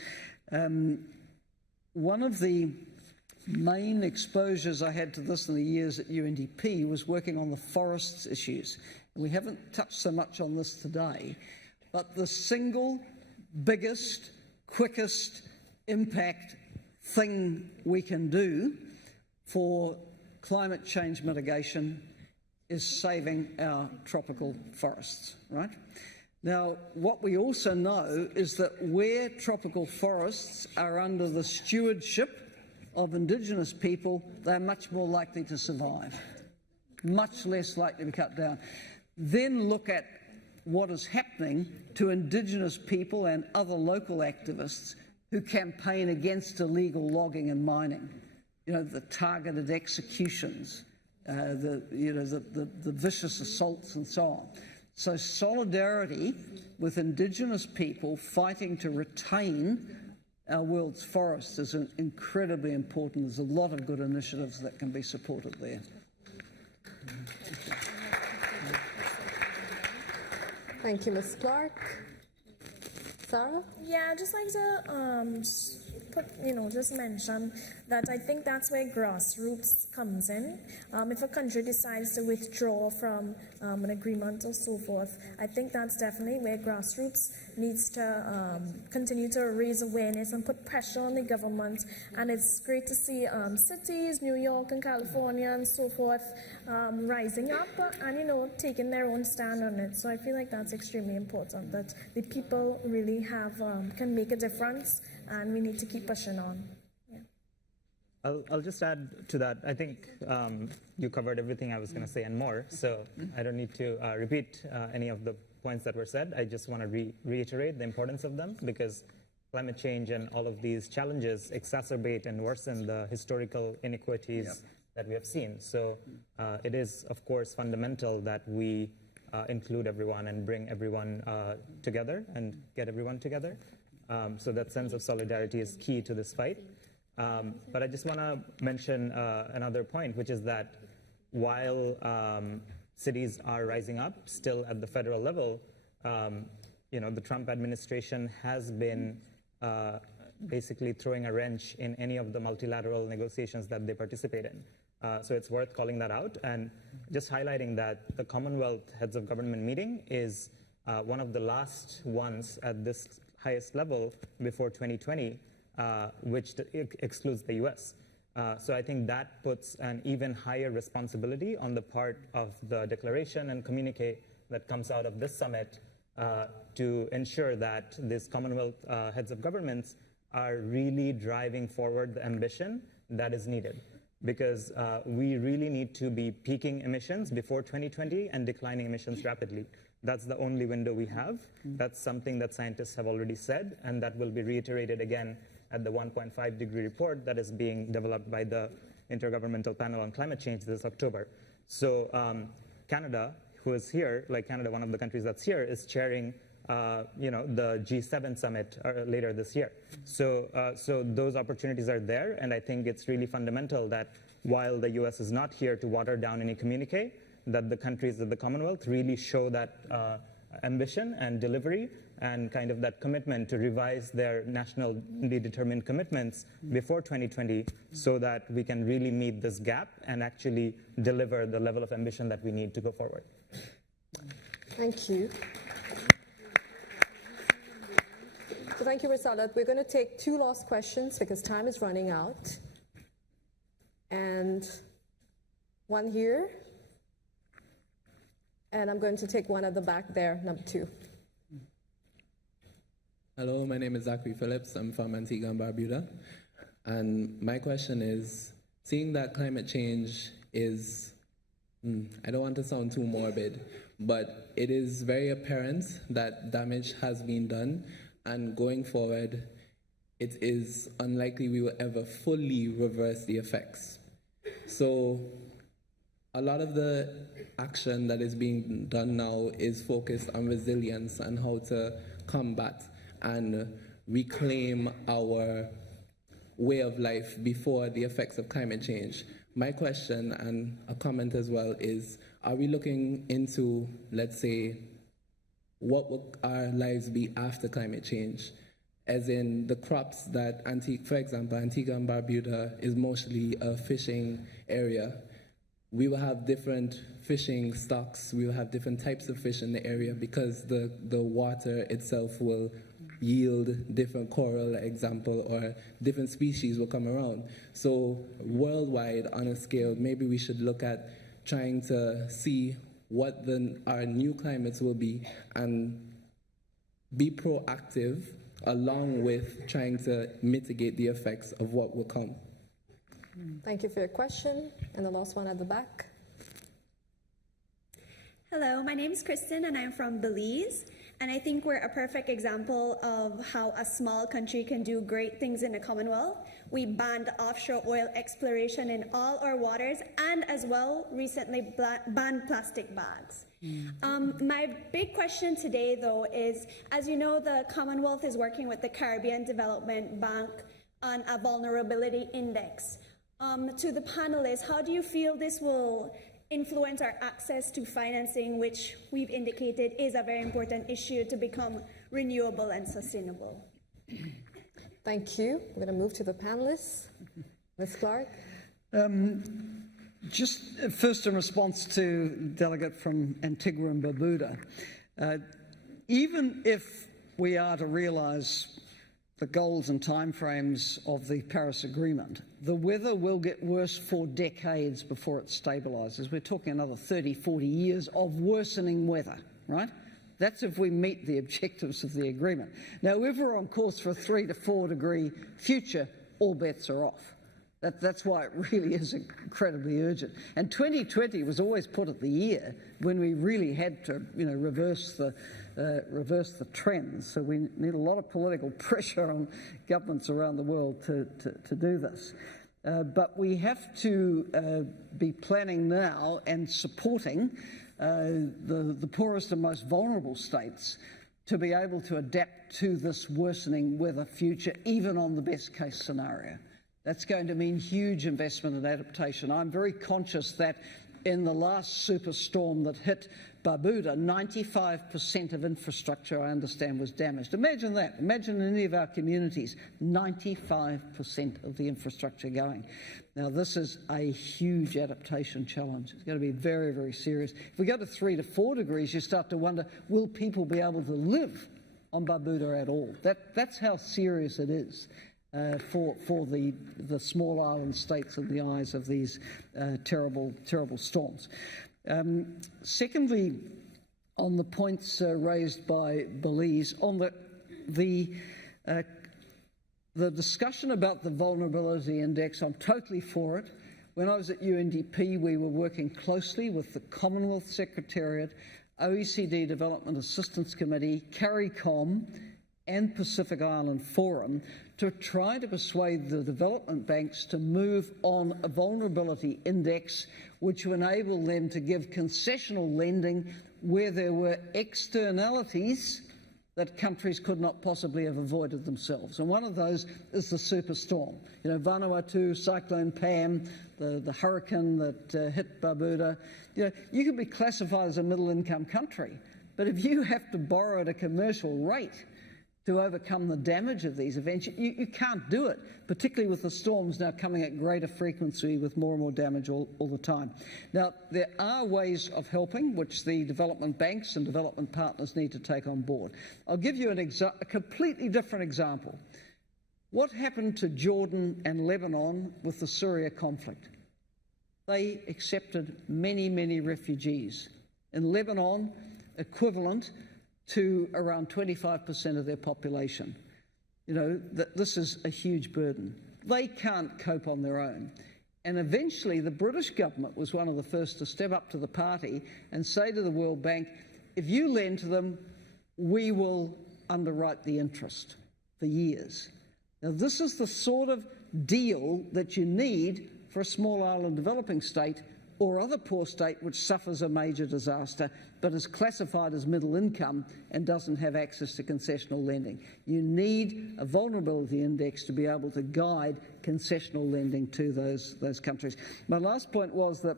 One of the main exposures I had to this in the years at UNDP was working on the forests issues. We haven't touched so much on this today, but the single biggest, quickest impact thing we can do for climate change mitigation is saving our tropical forests, right? Now, what we also know is that where tropical forests are under the stewardship of Indigenous people, they're much more likely to survive, much less likely to be cut down. Then look at what is happening to Indigenous people and other local activists who campaign against illegal logging and mining. You know, the targeted executions, the vicious assaults and so on. So solidarity with Indigenous people fighting to retain our world's forests is incredibly important. There's a lot of good initiatives that can be supported there. Thank you, Ms. Clark. Sarah? Yeah, I'd just like to just mention that I think that's where grassroots comes in. If a country decides to withdraw from an agreement or so forth, I think that's definitely where grassroots needs to continue to raise awareness and put pressure on the government. And it's great to see cities, New York and California and so forth, rising up and, taking their own stand on it. So I feel like that's extremely important, that the people really can make a difference, and we need to keep pushing on. Yeah. I'll just add to that. I think you covered everything I was going to say and more, so I don't need to repeat any of the points that were said. I just want to reiterate the importance of them, because climate change and all of these challenges exacerbate and worsen the historical inequities that we have seen. So it is, of course, fundamental that we include everyone and bring everyone together and get everyone together. So that sense of solidarity is key to this fight. But I just want to mention another point, which is that while cities are rising up still at the federal level, the Trump administration has been basically throwing a wrench in any of the multilateral negotiations that they participate in. So it's worth calling that out and just highlighting that the Commonwealth Heads of Government meeting is one of the last ones at this highest level before 2020, which excludes the US. So I think that puts an even higher responsibility on the part of the declaration and communique that comes out of this summit to ensure that these Commonwealth heads of governments are really driving forward the ambition that is needed. Because we really need to be peaking emissions before 2020 and declining emissions rapidly. That's the only window we have. That's something that scientists have already said, and that will be reiterated again at the 1.5 degree report that is being developed by the Intergovernmental Panel on Climate Change this October. So Canada, who is here, like Canada, one of the countries that's here, is chairing the G7 summit later this year. So those opportunities are there, and I think it's really fundamental that while the US is not here to water down any communique, that the countries of the Commonwealth really show that ambition and delivery and kind of that commitment to revise their nationally determined commitments before 2020 so that we can really meet this gap and actually deliver the level of ambition that we need to go forward. Thank you. So thank you, Risalat. We're going to take two last questions because time is running out. And one here. And I'm going to take one at the back there, number 2. Hello, my name is Zachary Phillips. I'm from Antigua and Barbuda. And my question is, seeing that climate change is, I don't want to sound too morbid, but it is very apparent that damage has been done. And going forward, it is unlikely we will ever fully reverse the effects. So a lot of the action that is being done now is focused on resilience and how to combat and reclaim our way of life before the effects of climate change. My question and a comment as well is, are we looking into, let's say, what will our lives be after climate change? As in the crops that, for example, Antigua and Barbuda is mostly a fishing area. We will have different fishing stocks, we will have different types of fish in the area because the water itself will yield different coral, example, or different species will come around. So worldwide, on a scale, maybe we should look at trying to see what our new climates will be and be proactive along with trying to mitigate the effects of what will come. Thank you for your question. And the last one at the back. Hello, my name is Kristen and I'm from Belize. And I think we're a perfect example of how a small country can do great things in the Commonwealth. We banned offshore oil exploration in all our waters and as well recently banned plastic bags. My big question today though is, as you know, the Commonwealth is working with the Caribbean Development Bank on a vulnerability index. To the panelists, how do you feel this will influence our access to financing, which we've indicated is a very important issue to become renewable and sustainable? Thank you. I'm going to move to the panelists. Ms. Clark. Just first in response to delegate from Antigua and Barbuda, even if we are to realise the goals and timeframes of the Paris Agreement, the weather will get worse for decades before it stabilises. We're talking another 30, 40 years of worsening weather, right? That's if we meet the objectives of the agreement. Now, if we're on course for a 3 to 4 degree future, all bets are off. That's why it really is incredibly urgent. And 2020 was always put at the year when we really had to, reverse the trends. So we need a lot of political pressure on governments around the world to do this. But we have to be planning now and supporting the poorest and most vulnerable states to be able to adapt to this worsening weather future, even on the best case scenario. That's going to mean huge investment and adaptation. I'm very conscious that in the last superstorm that hit Barbuda, 95% of infrastructure, I understand, was damaged. Imagine that. Imagine in any of our communities, 95% of the infrastructure going. Now, this is a huge adaptation challenge. It's going to be very, very serious. If we go to 3 to 4 degrees, you start to wonder, will people be able to live on Barbuda at all? That's how serious it is. For the small island states in the eyes of these terrible storms. Secondly, on the points raised by Belize, on the discussion about the vulnerability index, I'm totally for it. When I was at UNDP, we were working closely with the Commonwealth Secretariat, OECD Development Assistance Committee, CARICOM, and Pacific Island Forum to try to persuade the development banks to move on a vulnerability index which would enable them to give concessional lending where there were externalities that countries could not possibly have avoided themselves. And one of those is the superstorm. Vanuatu, Cyclone Pam, the hurricane that hit Barbuda. You can be classified as a middle-income country, but if you have to borrow at a commercial rate to overcome the damage of these events, you can't do it, particularly with the storms now coming at greater frequency with more and more damage all the time. Now, there are ways of helping which the development banks and development partners need to take on board. I'll give you a completely different example. What happened to Jordan and Lebanon with the Syria conflict? They accepted many, many refugees. In Lebanon, equivalent to around 25% of their population. This is a huge burden. They can't cope on their own. And eventually the British government was one of the first to step up to the party and say to the World Bank, if you lend to them, we will underwrite the interest for years. Now, this is the sort of deal that you need for a small island developing state or other poor state which suffers a major disaster but is classified as middle income and doesn't have access to concessional lending. You need a vulnerability index to be able to guide concessional lending to those countries. My last point was that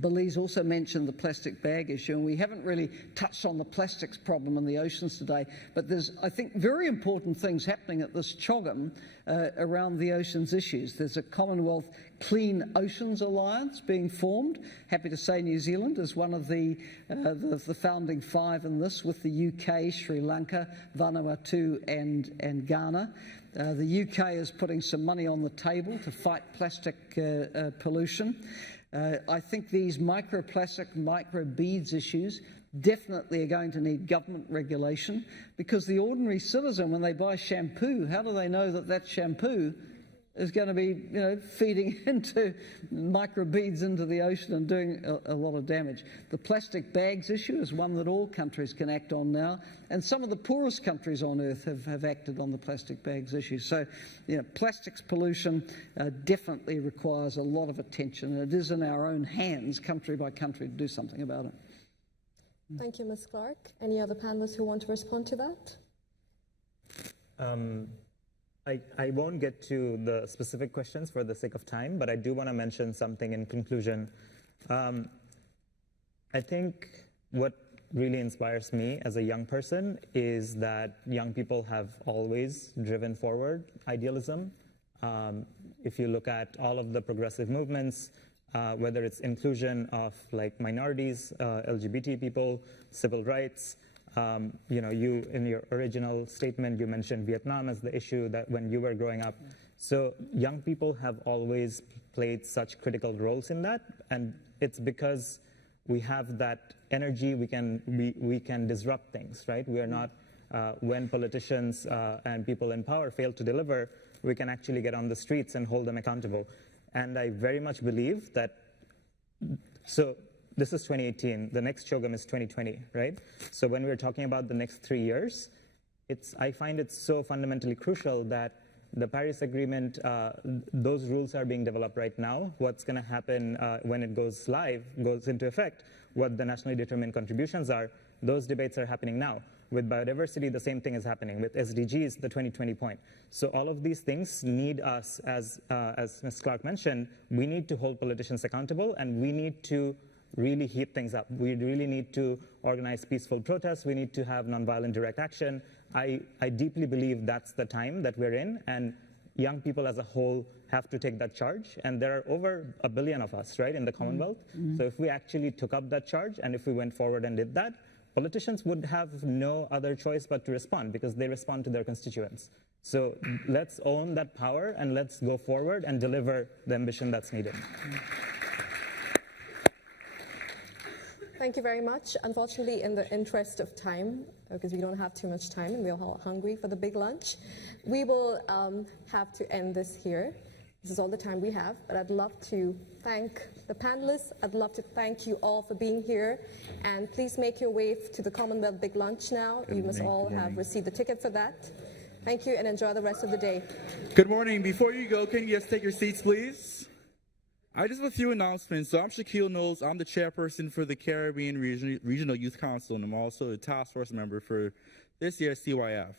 Belize also mentioned the plastic bag issue, and we haven't really touched on the plastics problem in the oceans today, but there's, I think, very important things happening at this CHOGM around the oceans issues. There's a Commonwealth Clean Oceans Alliance being formed. Happy to say New Zealand is one of the founding five in this, with the UK, Sri Lanka, Vanuatu and Ghana. The UK is putting some money on the table to fight plastic pollution. I think these microplastic, microbeads issues definitely are going to need government regulation, because the ordinary citizen, when they buy shampoo, how do they know that shampoo is going to be, feeding into microbeads into the ocean and doing a lot of damage? The plastic bags issue is one that all countries can act on now, and some of the poorest countries on earth have acted on the plastic bags issue. So, plastics pollution definitely requires a lot of attention, and it is in our own hands, country by country, to do something about it. Thank you, Ms. Clark. Any other panelists who want to respond to that? I won't get to the specific questions for the sake of time, but I do want to mention something in conclusion. I think what really inspires me as a young person is that young people have always driven forward idealism. If you look at all of the progressive movements, whether it's inclusion of minorities, LGBT people, civil rights, you in your original statement, you mentioned Vietnam as the issue that when you were growing up. So young people have always played such critical roles in that, and it's because we have that energy. We can disrupt things, right? We are not when politicians and people in power fail to deliver, we can actually get on the streets and hold them accountable. And I very much believe that, so this is 2018, the next CHOGM is 2020, right? So when we're talking about the next 3 years, I find it so fundamentally crucial that the Paris Agreement, those rules are being developed right now. What's going to happen when it goes live, goes into effect, what the nationally determined contributions are, those debates are happening now. With biodiversity, the same thing is happening. With SDGs, the 2020 point. So all of these things need us, as Ms. Clark mentioned, we need to hold politicians accountable, and we need to really heat things up. We really need to organize peaceful protests. We need to have nonviolent direct action. I deeply believe that's the time that we're in, and young people as a whole have to take that charge. And there are over 1 billion of us, right, in the Commonwealth. So if we actually took up that charge, and if we went forward and did that, politicians would have no other choice but to respond, because they respond to their constituents. So let's own that power, and let's go forward and deliver the ambition that's needed. Thank you very much. Unfortunately, in the interest of time, because we don't have too much time and we're all hungry for the big lunch, we will have to end this here. This is all the time we have, but I'd love to thank the panelists. I'd love to thank you all for being here. And please make your way to the Commonwealth Big Lunch now. You must all have received a ticket for that. Thank you, and enjoy the rest of the day. Good morning. Before you go, can you just take your seats, please? I just have a few announcements. So I'm Shaquille Knowles. I'm the chairperson for the Caribbean Regional Youth Council, and I'm also a task force member for this year's CYF.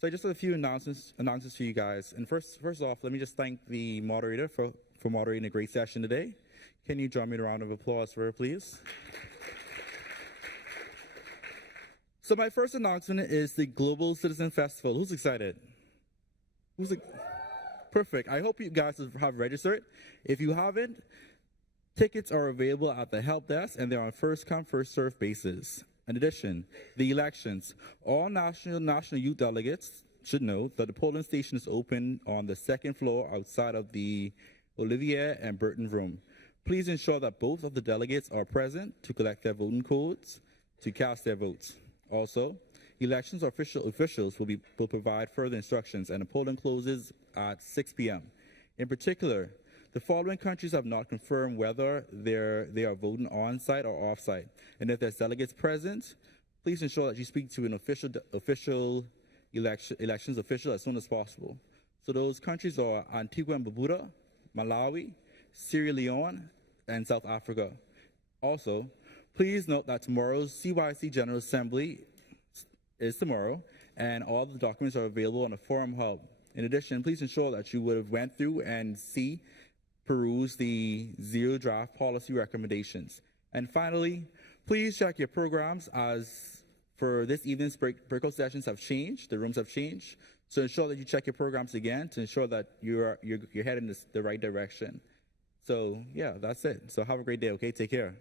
So I just have a few announcements for you guys. And first off, let me just thank the moderator for moderating a great session today. Can you join me in a round of applause for her, please? So my first announcement is the Global Citizen Festival. Who's excited? Perfect. I hope you guys have registered. If you haven't, tickets are available at the help desk, and they're on first-come, first-served basis. In addition, the elections. All national youth delegates should know that the polling station is open on the second floor outside of the Olivier and Burton room. Please ensure that both of the delegates are present to collect their voting codes to cast their votes. Also, elections officials will provide further instructions, and the polling closes at 6 p.m. In particular, the following countries have not confirmed whether they are voting on-site or off-site. And if there's delegates present, please ensure that you speak to an elections official as soon as possible. So those countries are Antigua and Barbuda, Malawi, Sierra Leone, and South Africa. Also, please note that tomorrow's CYC General Assembly is tomorrow, and all the documents are available on the Forum Hub. In addition, please ensure that you would have went through and peruse the Zero Draft Policy recommendations. And finally, please check your programs, as for this evening's breakout sessions have changed, the rooms have changed. So ensure that you check your programs again to ensure that you're heading in the right direction. So yeah, that's it. So have a great day, okay? Take care.